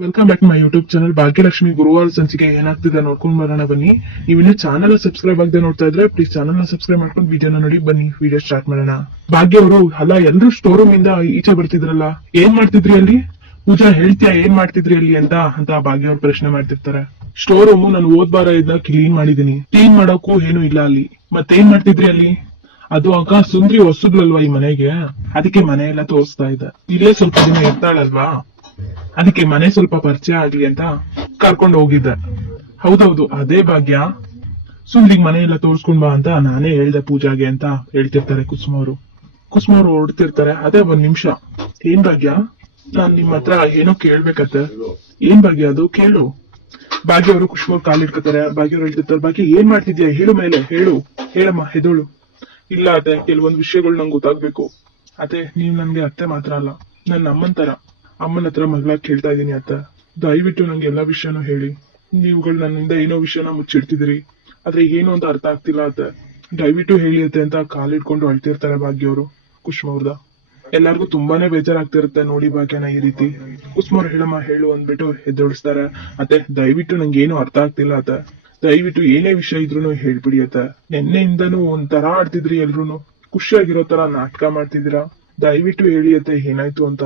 Welcome back my YouTube channel Bhagyalakshmi ಗುರುವಾರ ಸಂಚಿಕೆ ಏನಾಗ್ತಿದೆ ನೋಡ್ಕೊಂಡು ಬರೋಣ ಬನ್ನಿ. ನೀವು ಇನ್ನೂ ಚಾನಲ್ ಸಬ್ಸ್ಕ್ರೈಬ್ ಆಗದೆ ನೋಡ್ತಾ ಇದ್ರೆ ಪ್ಲೀಸ್ ಚಾನಲ್ ಸಬ್ಸ್ಕ್ರೈಬ್ ಮಾಡ್ಕೊಂಡು ವಿಡಿಯೋನ ನೋಡಿ ಬನ್ನಿ ವಿಡಿಯೋ ಸ್ಟಾರ್ಟ್ ಮಾಡೋಣ. ಭಾಗ್ಯ ಅವರು, ಅಲ್ಲ, ಎಲ್ರು ಸ್ಟೋರ್ ರೂಮ್ ಇಂದ ಈಚೆ ಬರ್ತಿದ್ರಲ್ಲ, ಏನ್ ಮಾಡ್ತಿದ್ರಿ ಅಲ್ಲಿ? ಪೂಜಾ ಹೇಳ್ತೀಯಾ, ಏನ್ ಮಾಡ್ತಿದ್ರಿ ಅಲ್ಲಿ ಅಂತ ಅಂತ ಭಾಗ್ಯ ಅವ್ರು ಪ್ರಶ್ನೆ ಮಾಡ್ತಿರ್ತಾರೆ. ಸ್ಟೋರ್ ರೂಮ್ ನಾನು ಓದ್ಬಾರ ಇದ್ದ ಕ್ಲೀನ್ ಮಾಡಿದೀನಿ. ಕ್ಲೀನ್ ಮಾಡೋಕ್ಕೂ ಏನು ಇಲ್ಲ ಅಲ್ಲಿ. ಮತ್ತೇನ್ ಮಾಡ್ತಿದ್ರಿ ಅಲ್ಲಿ? ಅದು ಅಕ್ಕ ಸುಂದ್ರಿ ಹೊಸದ್ಲಲ್ವಾ ಈ ಮನೆಗೆ? ಅದಕ್ಕೆ ಮನೆ ಎಲ್ಲ ತೋರಿಸ್ತಾ ಇದ್ದ. ಇಲ್ಲೇ ಸ್ವಲ್ಪ ದಿನ ಇರ್ತಾಳಲ್ವಾ? ಅದಕ್ಕೆ ಮನೆ ಸ್ವಲ್ಪ ಪರಿಚಯ ಆಗ್ಲಿ ಅಂತ ಕರ್ಕೊಂಡು ಹೋಗಿದ್ದೆ. ಹೌದೌದು, ಅದೇ ಭಾಗ್ಯ. ಸುಮ್ನಿಗ್ ಮನೆ ಎಲ್ಲ ತೋರ್ಸ್ಕೊಂಡ್ ಬಾ ಅಂತ ನಾನೇ ಹೇಳ್ದೆ ಪೂಜಾಗೆ ಅಂತ ಹೇಳ್ತಿರ್ತಾರೆ ಕುಸುಮ ಅವರು ಕುಸುಮ ಅವರು ಹೊರಡ್ತಿರ್ತಾರೆ, ಅದೇ ಒಂದ್ ನಿಮಿಷ. ಏನ್ ಭಾಗ್ಯ? ನಾನ್ ನಿಮ್ ಹತ್ರ ಏನೋ ಕೇಳ್ಬೇಕತ್ತೆ. ಏನ್ ಭಾಗ್ಯ ಅದು? ಕೇಳು. ಭಾಗ್ಯ ಅವರು ಕುಸುಮ ಅವ್ರು ಕಾಲಿಡ್ಕೋತಾರೆ ಭಾಗ್ಯ ಅವ್ರು ಹೇಳ್ತಿರ್ತಾರೆ, ಭಾಗ್ಯ, ಏನ್ ಮಾಡ್ತಿದ್ಯಾ? ಹೇಳು ಮೇಲೆ, ಹೇಳು. ಹೇಳಮ್ಮ, ಹೆದೋಳು. ಇಲ್ಲ ಅದೇ ಕೆಲವೊಂದ್ ವಿಷಯಗಳು ನಂಗೆ ಗೊತ್ತಾಗ್ಬೇಕು. ಅದೇ ನೀವ್ ನನ್ಗೆ ಅತ್ತೆ ಮಾತ್ರ ಅಲ್ಲ ನನ್ನ ಅಮ್ಮನ್ ತರ. ಅಮ್ಮನ ಹತ್ರ ಮಗಳಾಗಿ ಕೇಳ್ತಾ ಇದ್ದೀನಿ ಅಂತ ದಯವಿಟ್ಟು ನಂಗೆ ಎಲ್ಲಾ ವಿಷಯನೂ ಹೇಳಿ. ನೀವುಗಳು ನನ್ನಿಂದ ಏನೋ ವಿಷಯನ ಮುಚ್ಚಿಡ್ತಿದ್ರಿ ಆದ್ರೆ ಏನು ಅಂತ ಅರ್ಥ ಆಗ್ತಿಲ್ಲ ಅಂತ ದಯವಿಟ್ಟು ಹೇಳಿ ಅತ್ತೆ ಅಂತ ಕಾಲಿಟ್ಕೊಂಡು ಅಳ್ತಿರ್ತಾರೆ ಭಾಗ್ಯವರು. ಕುಸುಮವ್ರದ ಎಲ್ಲಾರ್ಗು ತುಂಬಾನೇ ಬೇಜಾರಾಗ್ತಿರುತ್ತೆ ನೋಡಿ ಭಾಗ್ಯನ ಈ ರೀತಿ. ಕುಸ್ಮ ಅವ್ರು ಹೇಳಮ್ಮ ಹೇಳು ಅಂದ್ಬಿಟ್ಟು ಎದ್ದೋಡಿಸ್ತಾರೆ ಅತ್ತೆ ದಯವಿಟ್ಟು ನಂಗೆ ಏನು ಅರ್ಥ ಆಗ್ತಿಲ್ಲ ಅತ್ತ ದಯವಿಟ್ಟು ಏನೇ ವಿಷಯ ಇದ್ರು ಹೇಳ್ಬಿಡಿ ಅತ್ತ ನಿನ್ನೆಯಿಂದನೂ ಒಂಥರ ಆಡ್ತಿದ್ರಿ ಎಲ್ರು ಖುಷಿಯಾಗಿರೋ ತರ ನಾಟಕ ಮಾಡ್ತಿದ್ದೀರಾ? ದಯವಿಟ್ಟು ಹೇಳಿ ಅತ್ತೆ ಏನಾಯ್ತು ಅಂತ.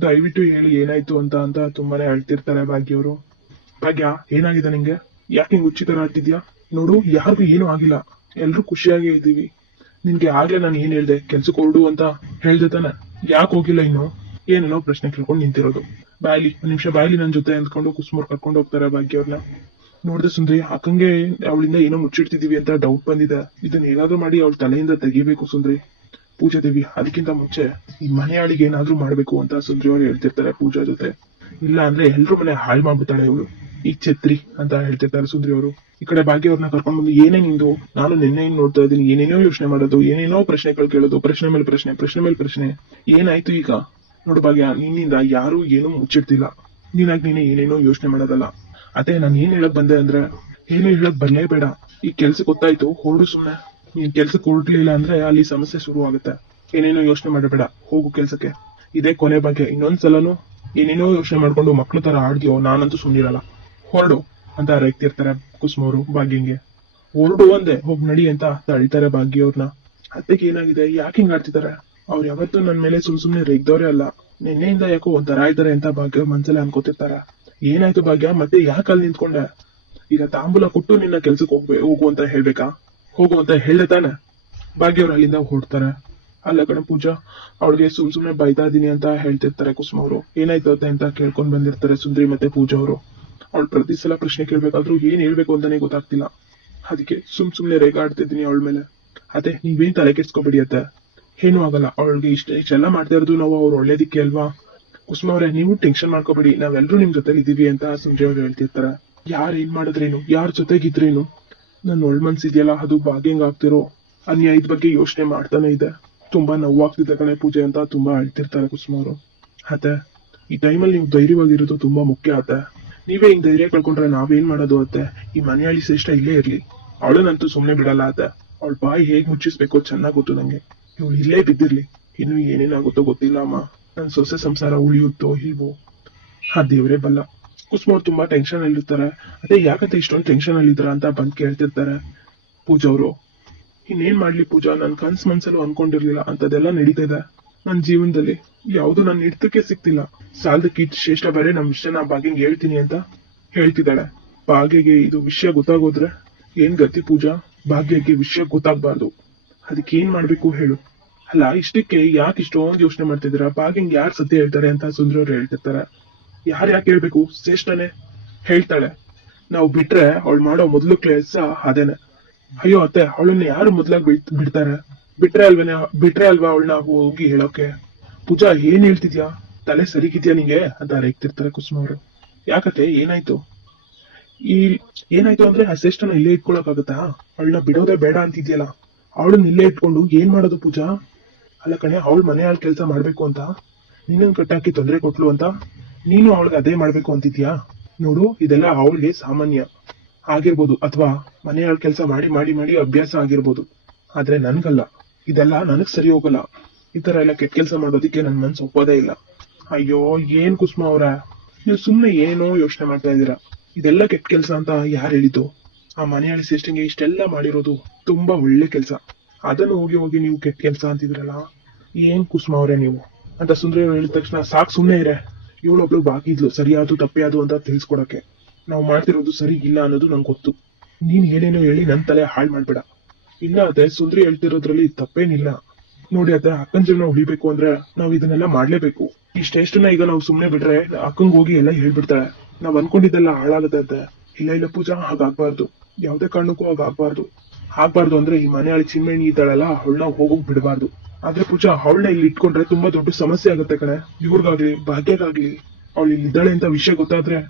ದಯವಿಟ್ಟು ಹೇಳಿ ಏನಾಯ್ತು ಅಂತ ಅಂತ ತುಂಬಾನೇ ಅಳ್ತಿರ್ತಾರೆ ಭಾಗ್ಯ ಅವರು ಭಾಗ್ಯ, ಏನಾಗಿದೆ ನಿಂಗೆ? ಯಾಕೆ ಹಿಂಗ್ ಉಚಿತರ ತರ ಆಡ್ತಿದ್ಯಾ ನೋಡು, ಯಾರಿಗೂ ಏನೂ ಆಗಿಲ್ಲ. ಎಲ್ರು ಖುಷಿಯಾಗೇ ಇದ್ದೀವಿ. ನಿನ್ಗೆ ಆಗ್ಲೇ ನಾನು ಏನ್ ಹೇಳ್ದೆ? ಕೆಲ್ಸಕ್ಕೆ ಹೊರಡು ಅಂತ ಹೇಳ್ದೆ ತಾನೆ. ಯಾಕೆ ಹೋಗಿಲ್ಲ ಇನ್ನು? ಏನೇನೋ ಪ್ರಶ್ನೆ ಕೇಳ್ಕೊಂಡು ನಿಂತಿರೋದು. ಬಾಯ್ಲಿ, ಒಂದ್ ನಿಮಿಷ ಬಾಯ್ಲಿ ನನ್ ಜೊತೆ ಅಂದ್ಕೊಂಡು ಕುಸುಮರ್ ಕರ್ಕೊಂಡು ಹೋಗ್ತಾರೆ ಭಾಗ್ಯ ಅವ್ರನ್ನ ನೋಡ್ದೆ ಸುಂದ್ರಿ, ಅಕ್ಕಂಗೆ ಅವಳಿಂದ ಏನೋ ಮುಚ್ಚಿಡ್ತಿದೀವಿ ಅಂತ ಡೌಟ್ ಬಂದಿದೆ. ಇದನ್ನ ಏನಾದ್ರೂ ಮಾಡಿ ಅವಳ ತಲೆಯಿಂದ ತೆಗಿಬೇಕು ಸುಂದ್ರಿ. ಪೂಜಾ ದೇವಿ ಅದಕ್ಕಿಂತ ಮುಂಚೆ ಈ ಮನೆಯಾಳಿಗೆ ಏನಾದ್ರೂ ಮಾಡ್ಬೇಕು ಅಂತ ಸುಂದ್ರಿ ಹೇಳ್ತಿರ್ತಾರೆ ಪೂಜಾ ಜೊತೆ. ಇಲ್ಲ ಅಂದ್ರೆ ಎಲ್ರು ಮನೆ ಹಾಳು ಮಾಡ್ಬಿಡ್ತಾಳೆ ಇವಳು ಈ ಛತ್ರಿ ಅಂತ ಹೇಳ್ತಿರ್ತಾರೆ ಸುಂದ್ರಿ ಅವರು ಈ ಕಡೆ ಭಾಗ್ಯ ಅವ್ರನ್ನ ಕರ್ಕೊಂಡು ಬಂದು ಏನೇ ನಿಂದು, ನಾನು ನಿನ್ನೆ ನೋಡ್ತಾ ಇದ್ದೀನಿ, ಏನೇನೋ ಯೋಚನೆ ಮಾಡೋದು, ಏನೇನೋ ಪ್ರಶ್ನೆಗಳು ಕೇಳೋದು, ಪ್ರಶ್ನೆ ಮೇಲೆ ಪ್ರಶ್ನೆ ಪ್ರಶ್ನೆ ಮೇಲೆ ಪ್ರಶ್ನೆ. ಏನಾಯ್ತು ಈಗ? ನೋಡು ಭಾಗ್ಯ, ನಿನ್ನಿಂದ ಯಾರು ಏನೂ ಮುಚ್ಚಿಡ್ತಿಲ್ಲ. ನೀನಾಗ್ ನೀನೆ ಏನೇನೋ ಯೋಚನೆ ಮಾಡೋದಲ್ಲ. ಅದೇ ನಾನು ಏನ್ ಹೇಳಕ್ ಬಂದೆ ಅಂದ್ರೆ, ಏನು ಹೇಳಕ್ ಬರ್ಲೇಬೇಡ ಈ ಕೆಲ್ಸಕ್ಕೆ ಗೊತ್ತಾಯ್ತು ಹೊರಡು ಸುಮ್ನೆ. ನೀನ್ ಕೆಲ್ಸಕ್ಕೆ ಹೊರಡ್ಲಿಲ್ಲ ಅಂದ್ರೆ ಅಲ್ಲಿ ಸಮಸ್ಯೆ ಶುರು ಆಗುತ್ತೆ. ಏನೇನೋ ಯೋಚನೆ ಮಾಡಬೇಡ, ಹೋಗು ಕೆಲ್ಸಕ್ಕೆ. ಇದೇ ಕೊನೆ ಬಗ್ಗೆ ಇನ್ನೊಂದ್ಸಲನು ಏನೇನೋ ಯೋಚನೆ ಮಾಡ್ಕೊಂಡು ಮಕ್ಳು ತರ ಆಡ್ದ್ಯೋ, ನಾನಂತೂ ಸುಮ್ನಿರಲ್ಲ. ಹೊರಡು ಅಂತ ರೇಗ್ತಿರ್ತಾರೆ ಕುಸುಮ ಅವರು ಭಾಗ್ಯಂಗೆ. ಹೊರಡು ಒಂದೇ ಹೋಗ್ ನಡಿ ಅಂತ ತಳಿತಾರೆ ಭಾಗ್ಯ ಅವ್ರನ್ನ ಅದಕ್ಕೆ ಏನಾಗಿದೆ? ಯಾಕೆ ಹಿಂಗ್ ಆಡ್ತಿದ್ದಾರೆ ಅವ್ರು ಯಾವತ್ತೂ ನನ್ ಮೇಲೆ ಸುಮ್ ಸುಮ್ನೆ ರೇಗ್ದವ್ರೆ ಅಲ್ಲ. ನಿನ್ನೆಯಿಂದ ಯಾಕೋ ಒಂಥರ ಇದ್ದಾರೆ ಅಂತ ಭಾಗ್ಯ ಮನ್ಸಲ್ಲಿ ಅನ್ಕೋತಿರ್ತಾರ. ಏನಾಯ್ತು ಭಾಗ್ಯ? ಮತ್ತೆ ಯಾಕೆ ಅಲ್ಲಿ ನಿಂತ್ಕೊಂಡೆ? ಈಗ ತಾಂಬೂಲ ಕೊಟ್ಟು ನಿನ್ನ ಕೆಲ್ಸಕ್ಕೆ ಹೋಗ್ಬೇಕು ಹೋಗು ಅಂತ ಹೇಳ್ಬೇಕಾ? ಹೋಗು ಅಂತ ಹೇಳ್ದೆ ಭಾಗ್ಯವ್ರು ಭಾಗ್ಯ ಅಲ್ಲಿಂದ ಹೊರಡ್ತಾರೆ. ಅಲ್ಲ ಕಣ ಪೂಜಾ, ಅವಳಿಗೆ ಸುಮ್ ಸುಮ್ನೆ ಬೈತಾ ಇದೀನಿ ಅಂತ ಹೇಳ್ತಿರ್ತಾರೆ ಕುಸುಮ ಅವರು. ಏನಾಯ್ತು ಅಂತ ಕೇಳ್ಕೊಂಡ್ ಬಂದಿರ್ತಾರೆ ಸುಂದ್ರಿ ಮತ್ತೆ ಪೂಜಾ ಅವರು. ಅವಳು ಪ್ರತಿ ಸಲ ಪ್ರಶ್ನೆ ಕೇಳ್ಬೇಕಾದ್ರೂ ಏನ್ ಹೇಳ್ಬೇಕು ಅಂತಾನೆ ಗೊತ್ತಾಗ್ತಿಲ್ಲ. ಅದಕ್ಕೆ ಸುಮ್ ಸುಮ್ನೆ ರೇಗಾಡ್ತಿದ್ದೀನಿ ಅವಳ ಮೇಲೆ. ಅದೇ, ನೀವೇನ್ ತಲೆ ಕೆಡ್ಸ್ಕೊಬೇಡಿ ಅತ್ತೆ. ಏನು ಆಗಲ್ಲ, ಅವಳಿಗೆ ಇಷ್ಟ ಇಷ್ಟೆಲ್ಲ ಮಾಡ್ತಾ ಇರೋದು ನಾವು, ಅವ್ರು ಒಳ್ಳೇದಿಕ್ಕೆ ಅಲ್ವಾ? ಕುಸುಮ ಅವ್ರೆ, ನೀವು ಟೆನ್ಷನ್ ಮಾಡ್ಕೋಬೇಡಿ. ನಾವೆಲ್ಲರೂ ನಿಮ್ ಜೊತೆ ಇದೀವಿ ಅಂತ ಸಂಜಯ್ ಅವ್ರು ಹೇಳ್ತಿರ್ತಾರೆ. ಯಾರು ಏನ್ ಮಾಡಿದ್ರೇನು? ಯಾರ ಜೊತೆಗಿದ್ರೇನು? ನನ್ ಒಳ್ ಮನ್ಸಿದ್ಯಲ್ಲ ಅದು ಬಾಗಿಂಗ್ ಆಗ್ತಿರೋ ಅನ್ಯಾಯದ ಬಗ್ಗೆ ಯೋಚನೆ ಮಾಡ್ತಾನೆ ಇದೆ. ತುಂಬಾ ನೋವಾಗ್ತಿದೆ ಕಣೆ ಪೂಜೆ ಅಂತ, ತುಂಬಾ ಅಳ್ತಿರ್ತಾರೆ ಕುಸುಮ ಅವರು. ಅತ್ತೆ ಈ ಟೈಮಲ್ಲಿ ನೀವು ಧೈರ್ಯವಾಗಿರೋದು ತುಂಬಾ ಮುಖ್ಯ ಅತ್ತೆ ನೀವೇ ಹಿಂಗ್ ಧೈರ್ಯ ಕಳ್ಕೊಂಡ್ರೆ ನಾವೇನ್ ಮಾಡೋದು ಅತ್ತೆ ಈ ಮನೆಯಾಳಿ ಶ್ರೇಷ್ಠ ಇಲ್ಲೇ ಇರ್ಲಿ. ಅವಳನ್ನಂತೂ ಸುಮ್ನೆ ಬಿಡಲ್ಲ ಅತ್ತೆ ಅವಳ ಬಾಯಿ ಹೇಗ್ ಮುಚ್ಚಿಸ್ಬೇಕು ಚೆನ್ನಾಗ್ ಗೊತ್ತು ನಂಗೆ. ಇವಳು ಇಲ್ಲೇ ಬಿದ್ದಿರ್ಲಿ. ಇನ್ನು ಏನೇನಾಗುತ್ತೋ ಗೊತ್ತಿಲ್ಲ ಅಮ್ಮ. ನನ್ ಸೊಸೆ ಸಂಸಾರ ಉಳಿಯುತ್ತೋ ಇಲ್ವೋ ಆ ದೇವ್ರೇ ಬಲ್ಲ. ಕುಸುಮ ತುಂಬಾ ಟೆನ್ಷನ್ ಅಲ್ಲಿರ್ತಾರೆ ಅದೇ ಯಾಕಂತ ಇಷ್ಟೊಂದು ಟೆನ್ಷನ್ ಅಲ್ಲಿದ್ದಾರ ಅಂತ ಬಂದ್ ಕೇಳ್ತಿರ್ತಾರೆ ಪೂಜಾ ಅವರು. ಇನ್ನೇನ್ ಮಾಡ್ಲಿ ಪೂಜಾ? ನನ್ ಕನ್ಸ್ ಮನ್ಸಲ್ಲೂ ಅನ್ಕೊಂಡಿರ್ಲಿಲ್ಲ. ಅಂತದೆಲ್ಲ ನಡೀತಾ ಇದೆ. ನನ್ ಜೀವನದಲ್ಲಿ ಯಾವ್ದು ನನ್ ಹಿಡ್ತಕ್ಕೆ ಸಿಕ್ತಿಲ್ಲ ಸಾಲದ ಕೀಟ್ ಶ್ರೇಷ್ಠ ಬೇರೆ, ನಮ್ ವಿಷಯ ನಾ ಬಾಗಿಂಗ್ ಹೇಳ್ತೀನಿ ಅಂತ ಹೇಳ್ತಿದ್ದಾಳೆ. ಭಾಗ್ಯಗೆ ಇದು ವಿಷಯ ಗೊತ್ತಾಗೋದ್ರೆ ಏನ್ ಗತಿ ಪೂಜಾ? ಭಾಗ್ಯಕ್ಕೆ ವಿಷಯ ಗೊತ್ತಾಗ್ಬಾರ್ದು. ಅದಕ್ಕೆ ಏನ್ ಮಾಡ್ಬೇಕು ಹೇಳು. ಅಲ್ಲ, ಇಷ್ಟಕ್ಕೆ ಯಾಕೆ ಇಷ್ಟೊಂದು ಯೋಚನೆ ಮಾಡ್ತಿದ್ದೀರಾ? ಭಾಗ್ಯಂಗ್ ಯಾರು ಸತ್ಯ ಹೇಳ್ತಾರೆ ಅಂತ ಸುಂದ್ರ ಅವ್ರು ಹೇಳ್ತಿರ್ತಾರೆ. ಯಾರು ಯಾಕೆ ಹೇಳ್ಬೇಕು ಶ್ರೇಷ್ಠನೆ ಹೇಳ್ತಾಳೆ. ನಾವು ಬಿಟ್ರೆ ಅವಳು ಮಾಡೋ ಮೊದಲು ಕೆಲಸ ಅದೇನೆ. ಅಯ್ಯೋ ಅತ್ತೆ, ಅವಳನ್ನ ಯಾರು ಮೊದ್ಲಾಗಿ ಬಿಡ್ ಬಿಡ್ತಾರೆ? ಬಿಟ್ರೆ ಅಲ್ವೇನೆ, ಬಿಟ್ರೆ ಅಲ್ವಾ ಅವಳನ್ನ ಹೋಗಿ ಹೇಳೋಕೆ? ಪೂಜಾ ಏನ್ ಹೇಳ್ತಿದ್ಯಾ? ತಲೆ ಸರಿಗಿದ್ಯಾ ನಿಂಗೆ? ಅಂತ ರೇಗ್ತಿರ್ತಾರೆ ಕುಸುಮ ಅವರು. ಯಾಕತ್ತೆ, ಏನಾಯ್ತು? ಈ, ಏನಾಯ್ತು ಅಂದ್ರೆ ಆ ಶ್ರೇಷ್ಠನ ಇಲ್ಲೇ ಇಟ್ಕೊಳಕಾಗತ್ತಾ ಅವಳನ್ನ ಬಿಡೋದೇ ಬೇಡ ಅಂತಿದ್ಯಲ್ಲ. ಅವಳನ್ನ ಇಲ್ಲೇ ಇಟ್ಕೊಂಡು ಏನ್ ಮಾಡೋದು ಪೂಜಾ? ಅಲ್ಲ ಕಣೆ, ಅವಳು ಮನೆ ಕೆಲಸ ಮಾಡ್ಬೇಕು ಅಂತ? ನಿನ್ನ ಕಟ್ಟಾಕಿ ತೊಂದರೆ ಕೊಟ್ಲು ಅಂತ? ನೀನು ಅವಳಿಗೆ ಅದೇ ಮಾಡ್ಬೇಕು ಅಂತಿದ್ಯಾ? ನೋಡು, ಇದೆಲ್ಲ ಅವಳಿಗೆ ಸಾಮಾನ್ಯ ಆಗಿರ್ಬೋದು ಅಥವಾ ಮನೆಯಾಳ ಕೆಲಸ ಮಾಡಿ ಮಾಡಿ ಮಾಡಿ ಅಭ್ಯಾಸ ಆಗಿರ್ಬೋದು. ಆದ್ರೆ ನನ್ಗಲ್ಲ. ಇದೆಲ್ಲ ನನಗ್ ಸರಿ ಹೋಗಲ್ಲ. ಈ ತರ ಎಲ್ಲ ಕೆಟ್ಟ ಕೆಲಸ ಮಾಡೋದಕ್ಕೆ ನನ್ ಮನ್ಸು ಒಪ್ಪೋದೇ ಇಲ್ಲ. ಅಯ್ಯೋ, ಏನ್ ಕುಸುಮ ಅವ್ರ? ನೀವು ಸುಮ್ನೆ ಏನೋ ಯೋಚನೆ ಮಾಡ್ತಾ ಇದ್ದೀರಾ. ಇದೆಲ್ಲ ಕೆಟ್ಟ ಕೆಲಸ ಅಂತ ಯಾರು ಹೇಳಿದ್ದು? ಆ ಮನೆಯಲ್ಲಿ ಸಿಸ್ಟಂಗೆ ಇಷ್ಟೆಲ್ಲ ಮಾಡಿರೋದು ತುಂಬಾ ಒಳ್ಳೆ ಕೆಲಸ. ಅದನ್ನು ಹೋಗಿ ಹೋಗಿ ನೀವು ಕೆಟ್ಟ ಕೆಲಸ ಅಂತಿದ್ರಲ್ಲ? ಏನ್ ಕುಸುಮ ಅವ್ರೆ ನೀವು? ಅಂತ ಸುಂದ್ರ ಹೇಳಿದ ತಕ್ಷಣ ಸಾಕ್ ಸುಮ್ಮನೆ ಇರೆ. ಇವಳೊಬ್ಳು ಬಾಕಿ ಸರಿಯಾದ್ರು ಸರಿಯಾದು ತಪ್ಪಿಯಾದು ಅಂತ ತಿಳಿಸ್ಕೊಡಕ್ಕೆ. ನಾವು ಮಾಡ್ತಿರೋದು ಸರಿ ಇಲ್ಲ ಅನ್ನೋದು ನಂಗೆ ಗೊತ್ತು. ನೀನ್ ಏನೇನೋ ಹೇಳಿ ನನ್ ತಲೆ ಹಾಳು ಮಾಡ್ಬೇಡ. ಇಲ್ಲ ಅದೇ ಸುಂದ್ರಿ ಹೇಳ್ತಿರೋದ್ರಲ್ಲಿ ತಪ್ಪೇನಿಲ್ಲ. ನೋಡಿ ಅದೇ ಅಕ್ಕನ ಜೀವನ ಉಳಿಬೇಕು ಅಂದ್ರೆ ನಾವ್ ಇದನ್ನೆಲ್ಲ ಮಾಡ್ಲೇಬೇಕು. ಇಷ್ಟೆಷ್ಟನ್ನ ಈಗ ನಾವು ಸುಮ್ನೆ ಬಿಟ್ರೆ ಅಕ್ಕಂಗ್ ಹೋಗಿ ಎಲ್ಲ ಹೇಳ್ಬಿಡ್ತಾಳೆ. ನಾವ್ ಅನ್ಕೊಂಡಿದ್ದೆಲ್ಲ ಹಾಳಾಗತ್ತೆ ಅಂತ ಇಲ್ಲ ಇಲ್ಲ ಪೂಜಾ, ಹಾಗಾಗ್ಬಾರ್ದು. ಯಾವ್ದೇ ಕಾರಣಕ್ಕೂ ಹಾಗಾಗ್ಬಾರ್ದು. ಆಗ್ಬಾರ್ದು ಅಂದ್ರೆ ಈ ಮನೆ ಚಿಮ್ಮೆಣ್ಣಿ ಇದ್ದಾಳಲ್ಲ, ಅವಳನ್ನ ಹೋಗೋಕ್ ಬಿಡಬಾರ್ದು. ಆದ್ರೆ ಪೂಜಾ, ಅವಳನ್ನ ಇಲ್ಲಿ ಇಟ್ಕೊಂಡ್ರೆ ತುಂಬಾ ದೊಡ್ಡ ಸಮಸ್ಯೆ ಆಗುತ್ತೆ ಕಣೆ. ಇವ್ರಿಗಾಗ್ಲಿ, ಭಾಗ್ಯಗಾಗ್ಲಿ ಅವಳು ಇಲ್ಲಿ ಇದ್ದಾಳೆ ಅಂತ ವಿಷಯ ಗೊತ್ತಾದ್ರೆ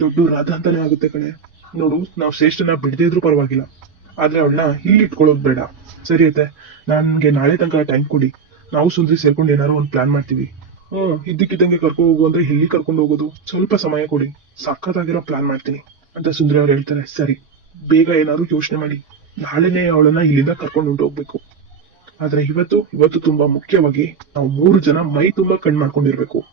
ದೊಡ್ಡ ರಾಧ ಆಗುತ್ತೆ ಕಣೆ. ನೋಡು, ನಾವು ಶ್ರೇಷ್ಠನ ಬಿಡದೇ ಇದ್ರೂ ಪರವಾಗಿಲ್ಲ. ಆದ್ರೆ ಅವಳನ್ನ ಇಲ್ಲಿ ಇಟ್ಕೊಳ್ಳೋದು ಬೇಡ. ಸರಿ ಐತೆ ನನ್ಗೆ ನಾಳೆ ತನಕ ಟೈಮ್ ಕೊಡಿ. ನಾವು ಸುಂದ್ರಿ ಸೇರ್ಕೊಂಡು ಏನಾರು ಒಂದ್ ಪ್ಲಾನ್ ಮಾಡ್ತೀವಿ. ಹ್ಮ್, ಇದ್ದಕ್ಕಿದ್ದಂಗೆ ಕರ್ಕೊಂಡು ಹೋಗು ಅಂದ್ರೆ ಎಲ್ಲಿ ಕರ್ಕೊಂಡು ಹೋಗೋದು. ಸ್ವಲ್ಪ ಸಮಯ ಕೊಡಿ. ಸಖತ್ತಾಗಿರೋ ಪ್ಲಾನ್ ಮಾಡ್ತೀನಿ ಅಂತ ಸುಂದ್ರಿ ಅವ್ರು ಹೇಳ್ತಾರೆ. ಸರಿ, ಬೇಗ ಏನಾದ್ರು ಯೋಚನೆ ಮಾಡಿ. ನಾಳೆನೇ ಅವಳನ್ನ ಇಲ್ಲಿಂದ ಕರ್ಕೊಂಡು ಹೊಂಟೋಗ್ಬೇಕು ಆದ್ರೆ ಇವತ್ತು ಇವತ್ತು ತುಂಬಾ ಮುಖ್ಯವಾಗಿ ನಾವು ಮೂರು ಜನ ಮೈ ತುಂಬಾ ಕಣ್ ಮಾಡ್ಕೊಂಡಿರ್ಬೇಕು.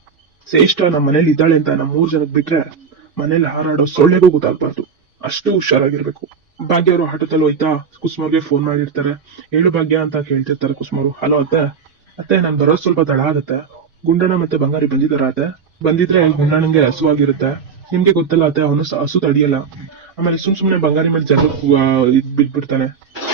ಶ್ರೇಷ್ಠ ನಮ್ಮ ಮನೇಲಿ ಇದ್ದಾಳೆ ಅಂತ ನಮ್ಮ ಮೂರ್ ಜನಕ್ ಬಿಟ್ರೆ ಮನೇಲಿ ಹಾರಾಡೋ ಸೊಳ್ಳೆಗೂ ಗೊತ್ತಾಗ್ಬಾರ್ದು. ಅಷ್ಟು ಹುಷಾರಾಗಿರ್ಬೇಕು. ಭಾಗ್ಯ ಅವರು ಹಠದಲ್ಲಿ ಹೋಯ್ತಾ ಕುಸುಮವ್ರಿಗೆ ಫೋನ್ ಮಾಡಿರ್ತಾರೆ. ಹೇಳು ಭಾಗ್ಯ ಅಂತ ಕೇಳ್ತಿರ್ತಾರೆ ಕುಸುಮರು. ಹಲೋ ಅತ್ತೆ. ಅತ್ತೆ ನಾನು ಬರೋದ್ ಸ್ವಲ್ಪ ತಡ ಆಗತ್ತೆ. ಗುಂಡಣ ಮತ್ತೆ ಬಂಗಾರಿ ಬಂದಿದಾರ ಅತ್ತೆ? ಬಂದಿದ್ರೆ ಗುಂಡಣ್ಣಂಗೆ ಹಸುವಾಗಿರುತ್ತೆ. ನಿಮ್ಗೆ ಗೊತ್ತಲ್ಲ ಅತ್ತೆ, ಅವನು ಹಸು ತಡಿಯಲ್ಲ. ಆಮೇಲೆ ಸುಮ್ ಸುಮ್ನೆ ಬಂಗಾರಿ ಮೇಲೆ ಜನ ಇದ್ ಬಿಟ್ಬಿಡ್ತಾನೆ.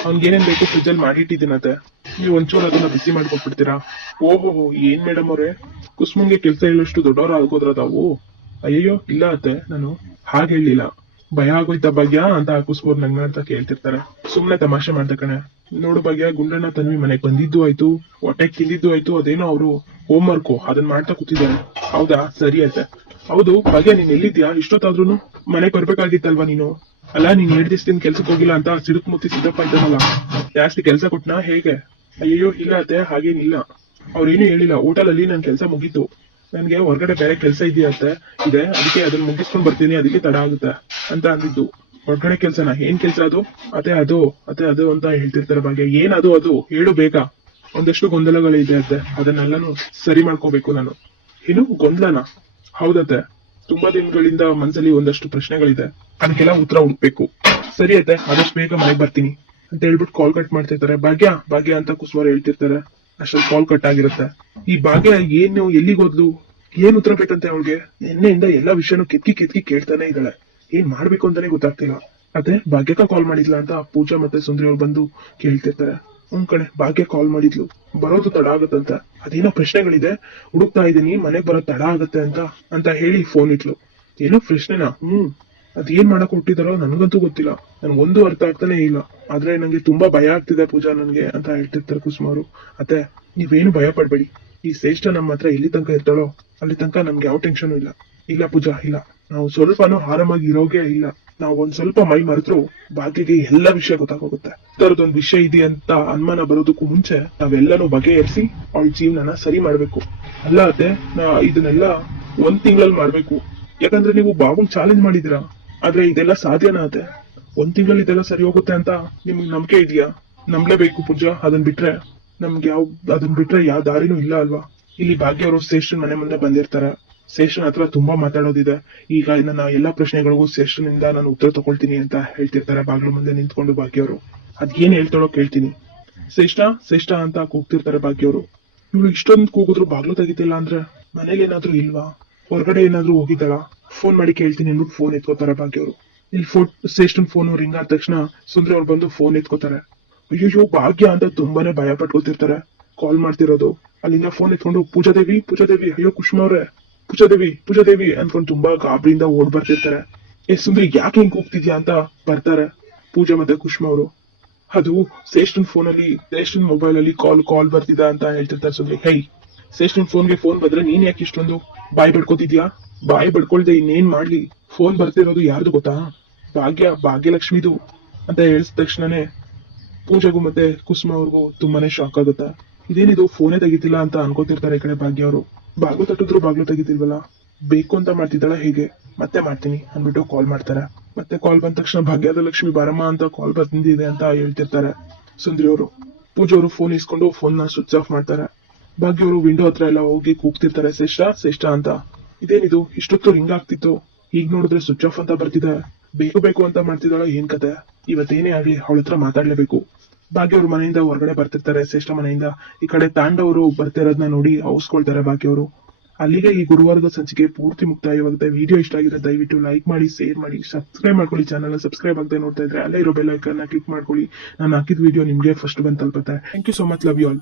ಅವ್ನ್ಗೆ ಏನೇನ್ ಬೇಕು ಫ್ರಿಜ್ ಅಲ್ಲಿ ಮಾಡಿಟ್ಟಿದ್ದೀನತ್ತೆ ನೀವು ಒಂಚೂರು ಅದನ್ನ ಬಿಸಿ ಮಾಡ್ಕೊಟ್ಬಿಡ್ತೀರಾ ಓಹೋ ಏನ್ ಮೇಡಮ್ ಅವ್ರೆ? ಕುಸುಮಂಗೆ ಕೆಲ್ಸ ಹೇಳೋಷ್ಟು ದೊಡ್ಡವ್ರ ಆಗೋದ್ರ ತಾವು? ಅಯ್ಯಯ್ಯೋ, ಇಲ್ಲ ಅತ್ತೆ, ನಾನು ಹಾಗೆ ಹೇಳಿಲ್ಲ. ಭಯ ಆಗೋಯ್ತಾ ಭಾಗ್ಯ ಅಂತ ಕುಸುಮವ್ರು ನಂಗೆ ಅಂತ ಕೇಳ್ತಿರ್ತಾರೆ. ಸುಮ್ನೆ ತಮಾಷೆ ಮಾಡ್ದ ಕಣೆ. ನೋಡು ಭಾಗ್ಯ ಗುಂಡಣ್ಣ ತನ್ವಿ ಮನೆಗ್ ಬಂದಿದ್ದು ಆಯ್ತು ಹೊಟ್ಟೆ ತಿಂದಿದ್ದು ಆಯ್ತು, ಅದೇನೋ ಅವರು ಹೋಮ್ ವರ್ಕ್ ಅದನ್ನ ಮಾಡ್ತಾ ಕೂತಿದ್ದಾರೆ. ಹೌದಾ? ಸರಿ ಅತ್ತೆ. ಹೌದು, ಭಾಗ್ಯ, ನೀನ್ ಎಲ್ಲಿದ್ಯಾ ಇಷ್ಟೊತ್ತಾದ್ರೂನು? ಮನೆಗ್ ಬರ್ಬೇಕಾಗಿತ್ತಲ್ವಾ ನೀನು? ಅಲ್ಲ, ನೀನ್ ಎರಡ್ ದಿವಸದಿಂದ ಕೆಲ್ಸಕ್ಕೆ ಹೋಗಿಲ್ಲ ಅಂತ ಸಿಡುಕ್ ಮುತ್ತಿ ಸಿದ್ದಪ್ಪ ಇದ್ದಾನಲ್ಲ. ಜಾಸ್ತಿ ಕೆಲ್ಸ ಕೊಟ್ನಾ? ಹೇಗೆ? ಅಯ್ಯೋ ಇಲ್ಲ ಅತ್ತೆ ಹಾಗೇನಿಲ್ಲ ಅವ್ರೇನು ಹೇಳಿಲ್ಲ ಹೋಟೆಲಲ್ಲಿ ನನ್ ಕೆಲ್ಸ ಮುಗೀತು. ನನ್ಗೆ ಹೊರಗಡೆ ಬೇರೆ ಕೆಲ್ಸ ಅತ್ತೆ? ಇದೆ, ಅದಕ್ಕೆ ಅದನ್ನ ಮುಗಿಸ್ಕೊಂಡ್ ಬರ್ತೀನಿ, ಅದಕ್ಕೆ ತಡ ಆಗುತ್ತೆ ಅಂತ ಅಂದಿದ್ದು. ಹೊರಗಡೆ ಕೆಲ್ಸನ, ಏನ್ ಕೆಲ್ಸ ಅದು? ಅದೇ ಅದು ಅದೇ ಅದು ಅಂತ ಹೇಳ್ತಿರ್ತಾರೆ ಬಗ್ಗೆ ಏನದು ಅದು ಹೇಳು ಬೇಗ. ಒಂದಷ್ಟು ಗೊಂದಲಗಳಿದೆ ಅಂತೆ ಅದನ್ನೆಲ್ಲಾನು ಸರಿ ಮಾಡ್ಕೋಬೇಕು ನಾನು. ಏನು ಗೊಂದಲನ? ಹೌದತ್ತೆ ತುಂಬಾ ದಿನಗಳಿಂದ ಮನ್ಸಲ್ಲಿ ಒಂದಷ್ಟು ಪ್ರಶ್ನೆಗಳಿದೆ. ಅದಕ್ಕೆಲ್ಲ ಉತ್ತರ ಹುಡುಕ್ಬೇಕು. ಸರಿ ಅತ್ತೆ, ಆದಷ್ಟು ಬೇಗ ಮನೆಗೆ ಬರ್ತೀನಿ. ಅಂತ ಹೇಳ್ಬಿಟ್ಟು ಕಾಲ್ ಕಟ್ ಮಾಡ್ತಿರ್ತಾರೆ ಭಾಗ್ಯ ಭಾಗ್ಯ ಅಂತ ಕುಸುಮಾರ್ ಹೇಳ್ತಿರ್ತಾರೆ. ಅಷ್ಟೊಂದು ಕಾಲ್ ಕಟ್ ಆಗಿರುತ್ತೆ. ಈ ಭಾಗ್ಯ ಏನು ಎಲ್ಲಿಗೆ ಹೋದ್ಲು? ಏನ್ ಉತ್ತರ ಬೇಕಂತೆ ಅವಳಿಗೆ? ನಿನ್ನೆಯಿಂದ ಎಲ್ಲಾ ವಿಷಯನೂ ಕೆತ್ತಿ ಕೆತ್ತಿ ಕೇಳ್ತಾನೆ ಇದ್ದಾಳೆ. ಏನ್ ಮಾಡ್ಬೇಕು ಅಂತಾನೆ ಗೊತ್ತಾಗ್ತಿಲ್ಲ. ಅದೇ ಭಾಗ್ಯಕ್ಕ ಕಾಲ್ ಮಾಡಿದ್ಲಾ ಅಂತ ಪೂಜಾ ಮತ್ತೆ ಸುಂದರಿ ಅವ್ರು ಬಂದು ಕೇಳ್ತಿರ್ತಾರೆ. ಹ್ಮ್ ಕಡೆ ಭಾಗ್ಯ ಕಾಲ್ ಮಾಡಿದ್ಲು. ಬರೋದು ತಡ ಆಗತ್ತಂತ. ಅದೇನೋ ಪ್ರಶ್ನೆಗಳಿದೆ. ಹುಡುಕ್ತಾ ಇದೀನಿ ಮನೆಗ್ ಬರೋದ್ ತಡ ಆಗತ್ತೆ ಅಂತ ಅಂತ ಹೇಳಿ ಫೋನ್ ಇಟ್ಲು. ಏನೋ ಪ್ರಶ್ನೆನಾ? ಹ್ಮ್. ಅದೇನ್ ಮಾಡಕ್ ಹುಟ್ಟಿದಾರೋ ನನ್ಗಂತೂ ಗೊತ್ತಿಲ್ಲ. ನನ್ಗೊಂದು ಅರ್ಥ ಆಗ್ತಾನೆ ಇಲ್ಲ. ಆದ್ರೆ ನಂಗೆ ತುಂಬಾ ಭಯ ಆಗ್ತಿದೆ ಪೂಜಾ ನನ್ಗೆ ಅಂತ ಹೇಳ್ತಿರ್ತಾರೆ ಕುಸುಮ ಅವರು. ಅತ್ತೆ, ನೀವೇನು ಭಯ ಪಡ್ಬೇಡಿ. ಈ ಶ್ರೇಷ್ಠ ನಮ್ಮ ಹತ್ರ ಎಲ್ಲಿ ತನಕ ಇರ್ತಾಳೋ, ಅಲ್ಲಿ ತನಕ ನಮ್ಗೆ ಯಾವ ಟೆನ್ಷನ್ ಇಲ್ಲ. ಇಲ್ಲ ಪೂಜಾ, ಇಲ್ಲ. ನಾವು ಸ್ವಲ್ಪನೂ ಆರಾಮಾಗಿ ಇರೋಗೆ ಇಲ್ಲ. ನಾವು ಒಂದ್ ಸ್ವಲ್ಪ ಮೈ ಮರೆತ್ರು ಬಾಕಿಗೆ ಎಲ್ಲ ವಿಷಯ ಗೊತ್ತಾಗೋಗುತ್ತೆ. ತರದೊಂದ್ ವಿಷಯ ಇದೆ ಅಂತ ಅನುಮಾನ ಬರೋದಕ್ಕೂ ಮುಂಚೆ ನಾವೆಲ್ಲನೂ ಬಗೆಹರಿಸಿ ಅವಳ ಜೀವನನ ಸರಿ ಮಾಡ್ಬೇಕು. ಅಲ್ಲ ಅತ್ತೆ, ನಾ ಇದನ್ನೆಲ್ಲ ಒಂದ್ ತಿಂಗಳಲ್ಲಿ ಮಾಡ್ಬೇಕು. ಯಾಕಂದ್ರೆ ನೀವು ಬಾಬುನ್ ಚಾಲೆಂಜ್ ಮಾಡಿದಿರಾ ಆದ್ರೆ ಇದೆಲ್ಲ ಸಾಧ್ಯನಾ ಅತ್ತೆ? ಒಂದ್ ತಿಂಗಳಲ್ಲಿ ಇದೆಲ್ಲ ಸರಿ ಹೋಗುತ್ತೆ ಅಂತ ನಿಮ್ಗೆ ನಂಬಿಕೆ ಇದೆಯಾ? ನಂಬಲೇಬೇಕು ಪೂಜಾ, ಅದನ್ ಬಿಟ್ರೆ. ನಮ್ಗೆ ಯಾವ, ಅದನ್ ಬಿಟ್ರೆ ಯಾವ ದಾರಿನೂ ಇಲ್ಲ ಅಲ್ವಾ? ಇಲ್ಲಿ ಭಾಗ್ಯ ಅವರು ಸ್ಟೇಷನ್ ಮನೆ ಮುಂದೆ ಬಂದಿರ್ತಾರೆ. ಸ್ಟೇಷನ್ ಹತ್ರ ತುಂಬಾ ಮಾತಾಡೋದಿದೆ. ಈಗ ನನ್ನ ಎಲ್ಲಾ ಪ್ರಶ್ನೆಗಳಿಗೂ ಸ್ಟೇಷನ್ ನಾನು ಉತ್ತರ ತಗೊಳ್ತೀನಿ ಅಂತ ಹೇಳ್ತಿರ್ತಾರೆ ಬಾಗ್ಲು ಮುಂದೆ ನಿಂತ್ಕೊಂಡು ಭಾಗ್ಯ ಅವರು ಅದೇನ್ ಹೇಳ್ತಾಳೋ ಕೇಳ್ತೀನಿ. ಶ್ರೇಷ್ಠ ಶ್ರೇಷ್ಠ ಅಂತ ಕೂಗ್ತಿರ್ತಾರೆ ಭಾಗ್ಯ ಅವರು ಇವ್ಳು ಇಷ್ಟೊಂದು ಕೂಗಿದ್ರು ಬಾಗ್ಲು ತೆಗಿತಿಲ್ಲ ಅಂದ್ರೆ ಮನೇಲಿ ಏನಾದ್ರೂ ಇಲ್ವಾ? ಹೊರಗಡೆ ಏನಾದ್ರೂ ಹೋಗಿದ್ದಾಳ? ಫೋನ್ ಮಾಡಿ ಕೇಳ್ತೀನಿ ಅಂದ್ಬಿಟ್ಟು ಫೋನ್ ಎತ್ಕೋತಾರೆ ಭಾಗ್ಯ ಅವರು ಇಲ್ಲಿ ಫೋನ್ ಶ್ರೇಷ್ಠನ್ ಫೋನ್ ರಿಂಗ್ ಆದ ತಕ್ಷಣ ಸುಂದ್ರ ಅವ್ರು ಬಂದು ಫೋನ್ ಎತ್ಕೋತಾರೆ. ಅಯ್ಯೋ ಭಾಗ್ಯ ಅಂತ ತುಂಬಾನೇ ಭಯ ಪಟ್ಕೊತಿರ್ತಾರೆ ಕಾಲ್ ಮಾಡ್ತಿರೋದು. ಅಲ್ಲಿಂದ ಫೋನ್ ಎತ್ಕೊಂಡು ಪೂಜಾದೇವಿ ಪೂಜಾದೇವಿ ಅಯ್ಯೋ ಕುಷ್ಮಾ ಅವ್ರೆ ಪೂಜಾದೇವಿ ಪೂಜಾದೇವಿ ಅನ್ಕೊಂಡು ತುಂಬಾ ಗಾಬರಿಯಿಂದ ಓಡ್ ಬರ್ತಿರ್ತಾರೆ. ಏ ಸುಂದ್ರಿ ಯಾಕೆ ಹಿಂಗ್ ಹೋಗ್ತಿದ್ಯಾ ಅಂತ ಬರ್ತಾರೆ ಪೂಜಾ ಮತ್ತೆ ಕುಷ್ಮ ಅವರು. ಅದು ಶ್ರೇಷ್ಠನ್ ಫೋನ್ ಅಲ್ಲಿ, ಶ್ರೇಷ್ಠನ್ ಮೊಬೈಲ್ ಅಲ್ಲಿ ಕಾಲ್ ಕಾಲ್ ಬರ್ತಿದ ಅಂತ ಹೇಳ್ತಿರ್ತಾರೆ ಸುಂದ್ರಿ. ಹೈ ಶ್ರೇಷ್ಠನ್ ಫೋನ್ಗೆ ಫೋನ್ ಬಂದ್ರೆ ನೀನ್ ಯಾಕೆ ಇಷ್ಟೊಂದು ಬಾಯ್ ಬಡ್ಕೋತಿದ್ಯಾ ಬಾಯಿ ಬಡ್ಕೊಳ್ದೆ ಇನ್ನೇನ್ ಮಾಡ್ಲಿ? ಫೋನ್ ಬರ್ತಿರೋದು ಯಾರ್ದು ಗೊತ್ತಾ? ಭಾಗ್ಯ, ಭಾಗ್ಯಲಕ್ಷ್ಮಿದು ಅಂತ ಹೇಳಿದ ತಕ್ಷಣನೇ ಪೂಜೆಗೂ ಮತ್ತೆ ಕುಸುಮ ಅವ್ರಿಗೂ ತುಂಬಾನೇ ಶಾಕ್ ಆಗುತ್ತೆ. ಇದೇನಿದು ಫೋನೇ ತೆಗಿತಿಲ್ಲ ಅಂತ ಅನ್ಕೋತಿರ್ತಾರೆ ಈ ಕಡೆ ಭಾಗ್ಯ ಅವರು. ಬಾಗ್ಲು ತಟ್ಟಿದ್ರು ಬಾಗ್ಲು ತೆಗಿತಿಲ್ವಲ್ಲ? ಬೇಕು ಅಂತ ಮಾಡ್ತಿದ್ದಾಳ ಹೇಗೆ? ಮತ್ತೆ ಮಾಡ್ತೀನಿ ಅಂದ್ಬಿಟ್ಟು ಕಾಲ್ ಮಾಡ್ತಾರೆ. ಮತ್ತೆ ಕಾಲ್ ಬಂದ ತಕ್ಷಣ ಭಾಗ್ಯದ ಲಕ್ಷ್ಮಿ ಬಾರಮ್ಮ ಅಂತ ಕಾಲ್ ಬಂದಿದೆ ಅಂತ ಹೇಳ್ತಿರ್ತಾರೆ ಸುಂದ್ರಿ ಅವರು. ಪೂಜೆ ಅವರು ಫೋನ್ ಇಸ್ಕೊಂಡು ಫೋನ್ನ ಸ್ವಿಚ್ ಆಫ್ ಮಾಡ್ತಾರೆ. ಭಾಗ್ಯವರು ವಿಂಡೋ ಹತ್ರ ಎಲ್ಲ ಹೋಗಿ ಕೂಗ್ತಿರ್ತಾರೆ, ಶ್ರೇಷ್ಠ ಶ್ರೇಷ್ಠ ಅಂತ. ಇದೇನಿದು ಇಷ್ಟೊತ್ತು ರಿಂಗ್ ಆಗ್ತಿತ್ತು. ಈಗ ನೋಡಿದ್ರೆ ಸ್ವಿಚ್ ಆಫ್ ಅಂತ ಬರ್ತಿದೆ. ಬೇಕು ಬೇಕು ಅಂತ ಮಾಡ್ತಿದ್ದಾಳ ಏನ್ ಕತೆ? ಇವತ್ತೇನೇ ಆಗ್ಲಿ ಅವಳ ಹತ್ರ ಮಾತಾಡ್ಲೇಬೇಕು. ಭಾಗ್ಯ ಮನೆಯಿಂದ ಹೊರಗಡೆ ಬರ್ತಿರ್ತಾರೆ, ಶ್ರೇಷ್ಠ ಮನೆಯಿಂದ. ಈ ಕಡೆ ತಾಂಡವರು ಬರ್ತಿರೋದನ್ನ ನೋಡಿ ಅವಸ್ಕೊಳ್ತಾರೆ ಭಾಗ್ಯವರು ಅಲ್ಲಿಗೆ ಈ ಗುರುವಾರದ ಸಂಚಿಕೆ ಪೂರ್ತಿ ಮುಕ್ತಾಯವಾಗುತ್ತೆ. ವಿಡಿಯೋ ಇಷ್ಟ ಆಗಿದ್ರೆ ದಯವಿಟ್ಟು ಲೈಕ್ ಮಾಡಿ ಶೇರ್ ಮಾಡಿ ಸಬ್ಸ್ಕ್ರೈಬ್ ಮಾಡ್ಕೊಳ್ಳಿ ಚಾನಲ್ ಸಬ್ಸ್ಕ್ರೈಬ್ ಆಗದೆ ನೋಡ್ತಾ ಇದ್ರೆ ಅಲ್ಲೇ ಇರೋ ಬೆಲ್ ಐಕನ್ ಕ್ಲಿಕ್ ಮಾಡ್ಕೊಳ್ಳಿ. ನಾನು ಹಾಕಿದ ವಿಡಿಯೋ ನಿಮ್ಗೆ ಫಸ್ಟ್ ಬಂದು ತಲುಪುತ್ತೆ. Thank you so much love you all